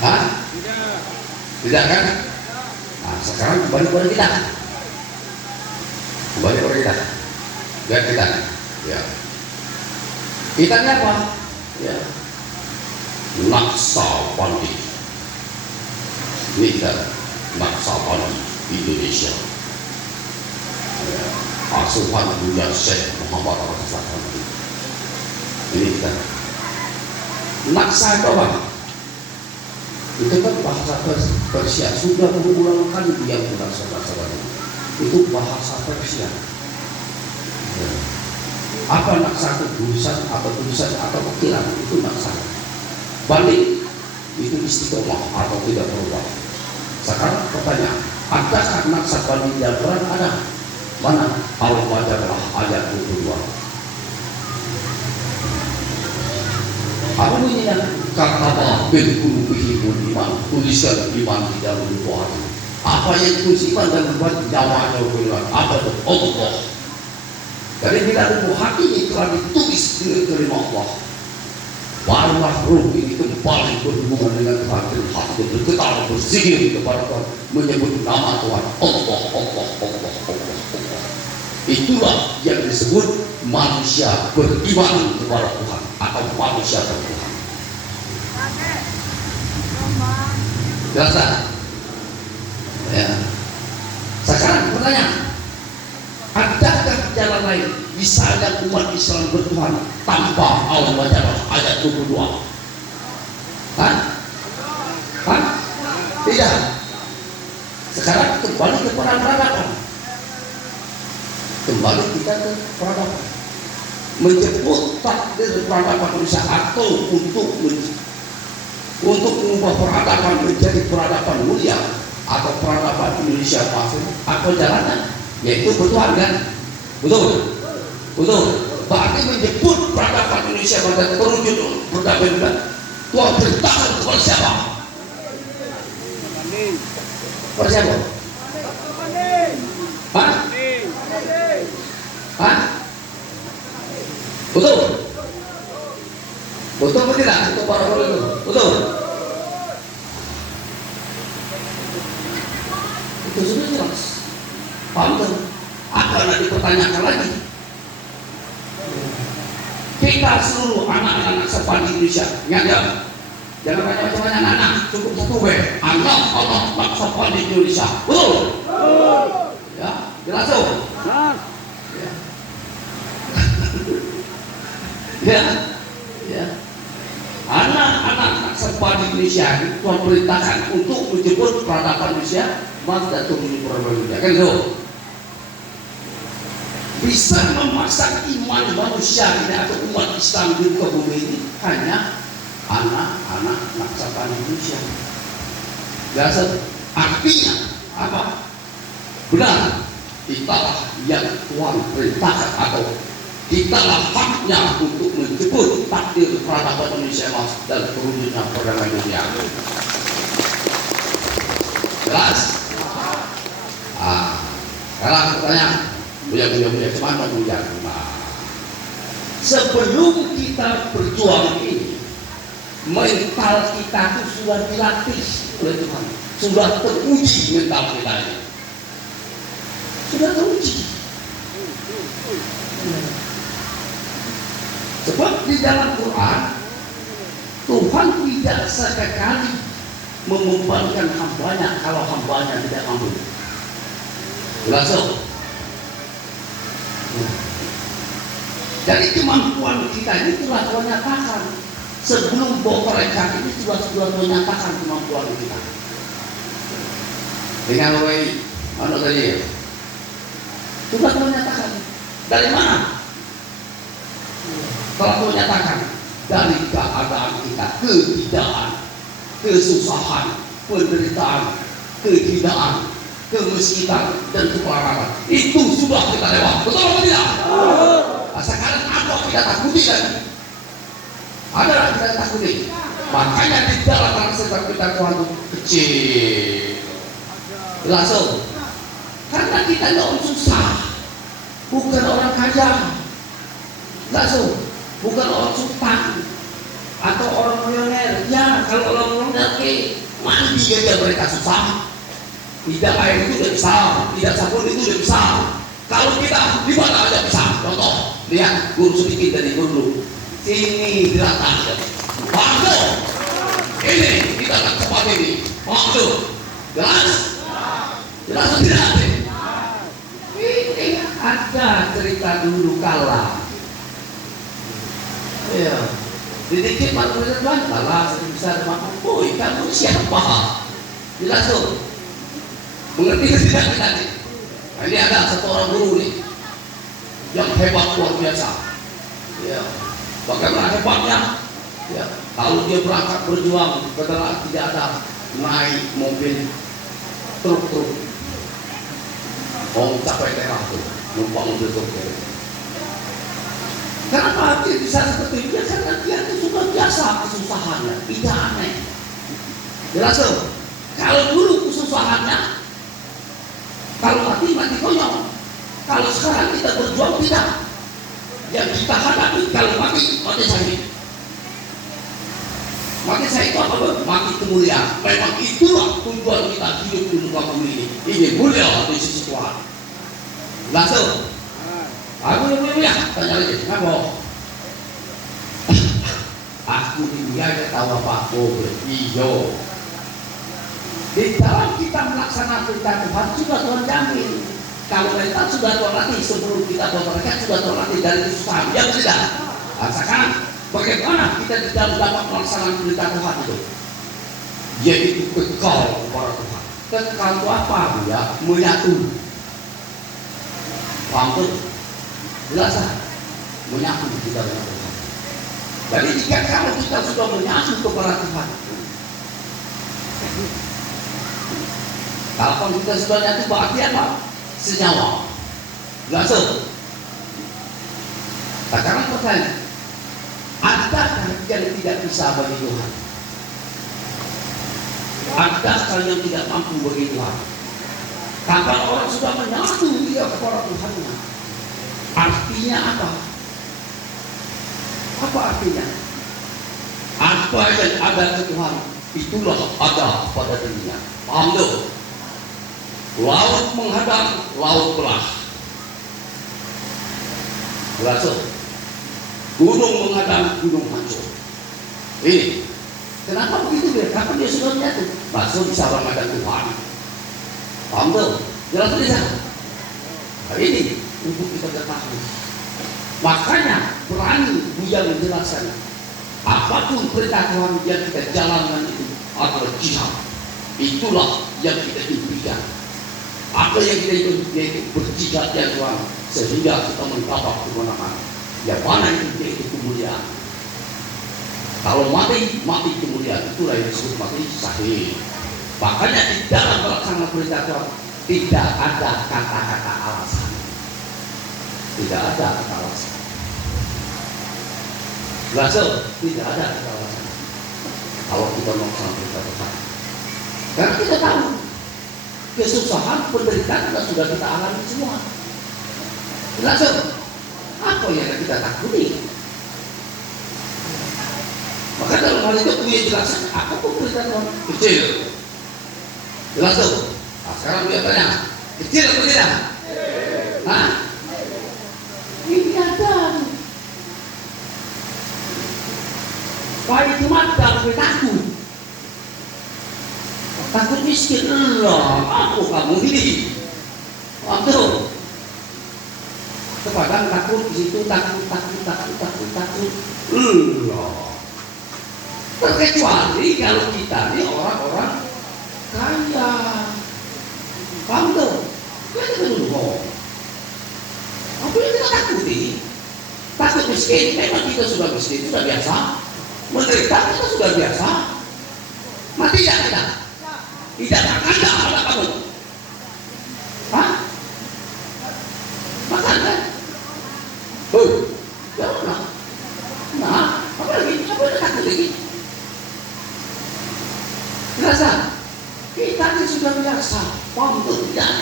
Hah? Tidak kan? Nah, sekarang kembali kepada kita. Kembali kepada kita. Lihat kita. Ya. Kita ini apa? Ya. Naksabandi. Ini kita Naksabandi Indonesia. Ya. Asuhan Bunda Syekh Muhammad Rasulullah. Ini kita. Naksa itu apa? Itu kan bahasa Persia. Sudah berulang kali dia bilang saudara-saudara. Itu bahasa Persia. Ya. Apa naksa itu? Tulisan atau ukiran itu naksa. Balik itu istiqomah atau tidak berubah. Sekarang pertanyaan, adakah naksa balik yang berat? Ada. Mana? Al-Baqarah ayat 22. Apa bunyinya? Kata bil qulubihimul iman, tulisan iman di dalam hati. Apa yang tulis iman dan membuat nyawanya bergerak? Apa itu? Allah. Jadi bila ruh hati ini telah ditulis di terima Allah, barulah ruh ini kembali berhubungan dengan Tuhan. Hati bergetar berzikir kepada Tuhan, menyebut nama Tuhan. Allah. Itulah yang disebut manusia beriman kepada Tuhan atau manusia bertuhan. Jelas tak? Ya. Sekarang pertanyaan, adakah jalan lain misalnya umat Islam bertuhan tanpa Al-Baqarah ayat 22? Kan? Tidak. Sekarang kembali ke peradaban. Kembali kita ke peradaban. Menjemput takdir peradaban manusia atau untuk mengubah peradaban menjadi peradaban mulia atau peradaban Indonesia masuk atau jalannya yaitu bertuhan kan? Betul. Berarti menjemput peradaban Indonesia pada terwujud peradaban Tuhan beritahu kepada siapa? Kepada siapa? Hah? Betul atau tidak? Untuk para itu betul. Itu sudah jelas. Paham? Akan dipertanyakan lagi. Kita seluruh anak-anak sepan di Indonesia, jangan banyak anak, cukup satu anak sepan di Indonesia. Betul. Ya, jelas tuh. Ya. Anak-anak sepan di Indonesia Tuhan perintahkan untuk menjemput peradaban Indonesia dan turun di peradaban Indonesia. Kan itu bisa memasang iman manusia ini atau umat Islam di muka bumi ini hanya anak-anak sepan di Indonesia. Biasa artinya apa? Benar, italah yang Tuhan perintahkan atau italah haknya untuk menjemput takdir peradaban Indonesia dan terwujudnya peradaban dunia. Jelas? Sekarang pertanyaan, punya cuman punya. Sebelum kita berjuang ini, mental kita itu sudah dilatih oleh Tuhan, sudah teruji mental kita ini, sudah teruji. Sebab di dalam Quran Tuhan tidak sekali membebankan hambanya kalau hambanya tidak mampu. Jelas? Jadi kemampuan kita ini telah Tuhan nyatakan sebelum mereka ini sudah menyatakan kemampuan kita. Dengan mana tadi? Sudah Tuhan nyatakan. Dari mana? Telah menyatakan dari keadaan kita, ketidakkan, kesusahan, penderitaan, kehinaan, kemiskinan dan kepelaran. Itu sudah kita lewat. Betul atau tidak? Nah, sekarang apa kita takuti kan? Ada yang kita takuti. Makanya di dalam rasa kita Tuhan itu kecil. Langsung. Karena kita tidak orang susah, bukan orang kaya. Langsung. Bukan orang sultan atau orang milioner. Ya, kalau orang pakai mandi aja mereka susah. Tidak air itu udah bisa, tidak sabun itu udah bisa. Kalau kita di mana aja bisa. Contoh, lihat guru sedikit dari guru. Sini dirata. Waktu ini kita akan cepat ini. Waktu jelas, jelas atau tidak? Ini ada cerita dulu kala. Ya, dikit manusia Tuhan kala sebesar mampu. Oh, kamu siapa? Jelas tuh. Mengerti tidak tadi? Nah, ini ada satu orang guru nih yang hebat luar biasa. Ya, bagaimana hebatnya? Ya, kalau dia berangkat berjuang, setelah tidak ada naik mobil truk, mau capai daerah tuh, numpang mobil truk. Kenapa dia bisa seperti itu? Karena dia itu sudah biasa kesusahannya, tidak aneh. Jelas tuh. Kalau dulu kesusahannya, kalau mati konyol. Kalau sekarang kita berjuang tidak. Yang kita hadapi kalau mati syahid. Mati syahid itu apa? Mati kemuliaan. Memang itulah tujuan kita hidup di muka bumi ini. Ini mulia di sisi Tuhan. Langsung. Aku yang mulia. Tanya lagi. Kenapa? Aku ini aja tahu apa? Oh, iyo. Di dalam kita melaksanakan perintah Tuhan sudah Tuhan jamin. Kalau perintah sudah Tuhan latih sebelum kita berangkat sudah Tuhan latih dari kesusahan. Ya tidak. Rasakan bagaimana kita di dalam dapat melaksanakan perintah Tuhan itu. Yaitu kekal kepada Tuhan. Kekal itu apa? Ya, menyatu. Paham tuh? Jelas tak? Menyatu kita dengan Tuhan. Jadi jika kalau kita sudah menyatu kepada Tuhan, kalau kita sudah nyatu berarti apa? Senyawa. Langsung. Sekarang pertanyaan, adakah yang tidak bisa bagi Tuhan? Adakah yang tidak mampu bagi Tuhan? Kapan orang sudah menyatu dia kepada Tuhannya, artinya apa? Apa artinya? Apa yang ada ke Tuhan, itulah ada pada dirinya. Paham tuh? Laut menghadang, laut belah. Berhasil. Gunung menghadang, gunung hancur. Ini. Kenapa begitu dia? Kapan dia sudah menyatu? Masuk bisa menghadang Tuhan. Paham tuh? Jelas tidak? Nah, ini untuk kita ketahui. Makanya berani Buya menjelaskan apapun perintah Tuhan yang kita jalankan itu adalah jihad. Itulah yang kita impikan. Apa yang kita itu yaitu berjihad ya Tuhan, sehingga kita mendapat kemenangan. Yang mana itu kemuliaan. Kalau mati kemuliaan, itulah yang disebut mati syahid. Makanya di dalam melaksanakan perintah Tuhan tidak ada kata-kata alasan. Tidak ada kata alasan. Berhasil, tidak ada kata alasan. Kalau kita melaksanakan perintah Tuhan, karena kita tahu kesusahan, penderitaan sudah kita alami semua. Berhasil, apa yang kita takuti? Maka dalam hal itu punya jelasan apa pun perintah Tuhan kecil. Jelas tuh. Nah, sekarang dia tanya, kecil atau tidak? Nah, ini ada. Baik cuma dalam takut. Takut miskin, aku kamu ini. Waktu kepada takut di situ takut. Terkecuali kalau kita ini orang-orang kaya. Paham tuh? Kita dulu. Apa yang kita takuti? Takut miskin, memang kita sudah miskin, sudah biasa. Menderita kita sudah biasa. Mati tidak kita? Tidak makan ada kamu? Hah? Makan kan? Jangan. Nah, apa lagi? Apa yang takut lagi? Biasa. Kita ini sudah biasa. Paham tidak?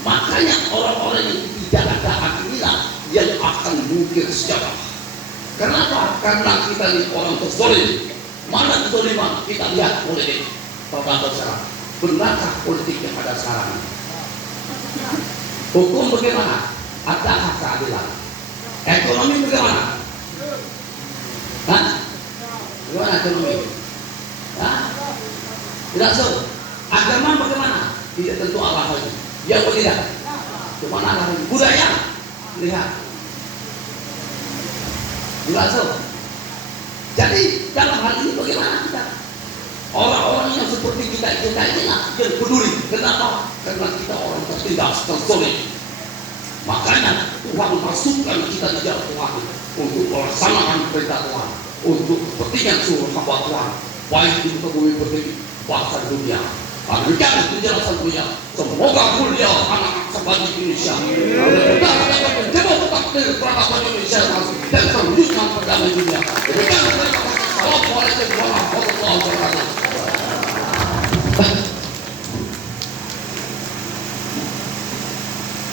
Makanya orang-orang yang tidak ada akidah yang akan mungkir sejarah. Kenapa? Karena kita ini orang terzolim. Mana kezaliman kita lihat politik perbankan sekarang. Benarkah politik yang ada sekarang? Hukum bagaimana? Adakah keadilan? Ekonomi bagaimana? Hah? Bagaimana ekonomi? Hah? Tidak so. Agama bagaimana? Tidak tentu Allah lagi. Ya atau tidak? Kemana lagi? Budaya? Lihat. Tidak so. Jadi dalam hal ini bagaimana kita? Orang-orang yang seperti kita ini tidak peduli. Kenapa? Karena kita orang tertindas, tersolid. Makanya Tuhan masukkan kita di jalan Tuhan untuk melaksanakan perintah Tuhan, untuk kepentingan seluruh hamba Tuhan, baik di muka bumi pertiwi, bahkan dunia. Demikian penjelasan dunia. Semoga mulia anak sebangsa Indonesia. Kita akan menjemput takdir peradaban Indonesia dan terwujudkan perdamaian dunia. Demikian. Assalamualaikum warahmatullahi wabarakatuh.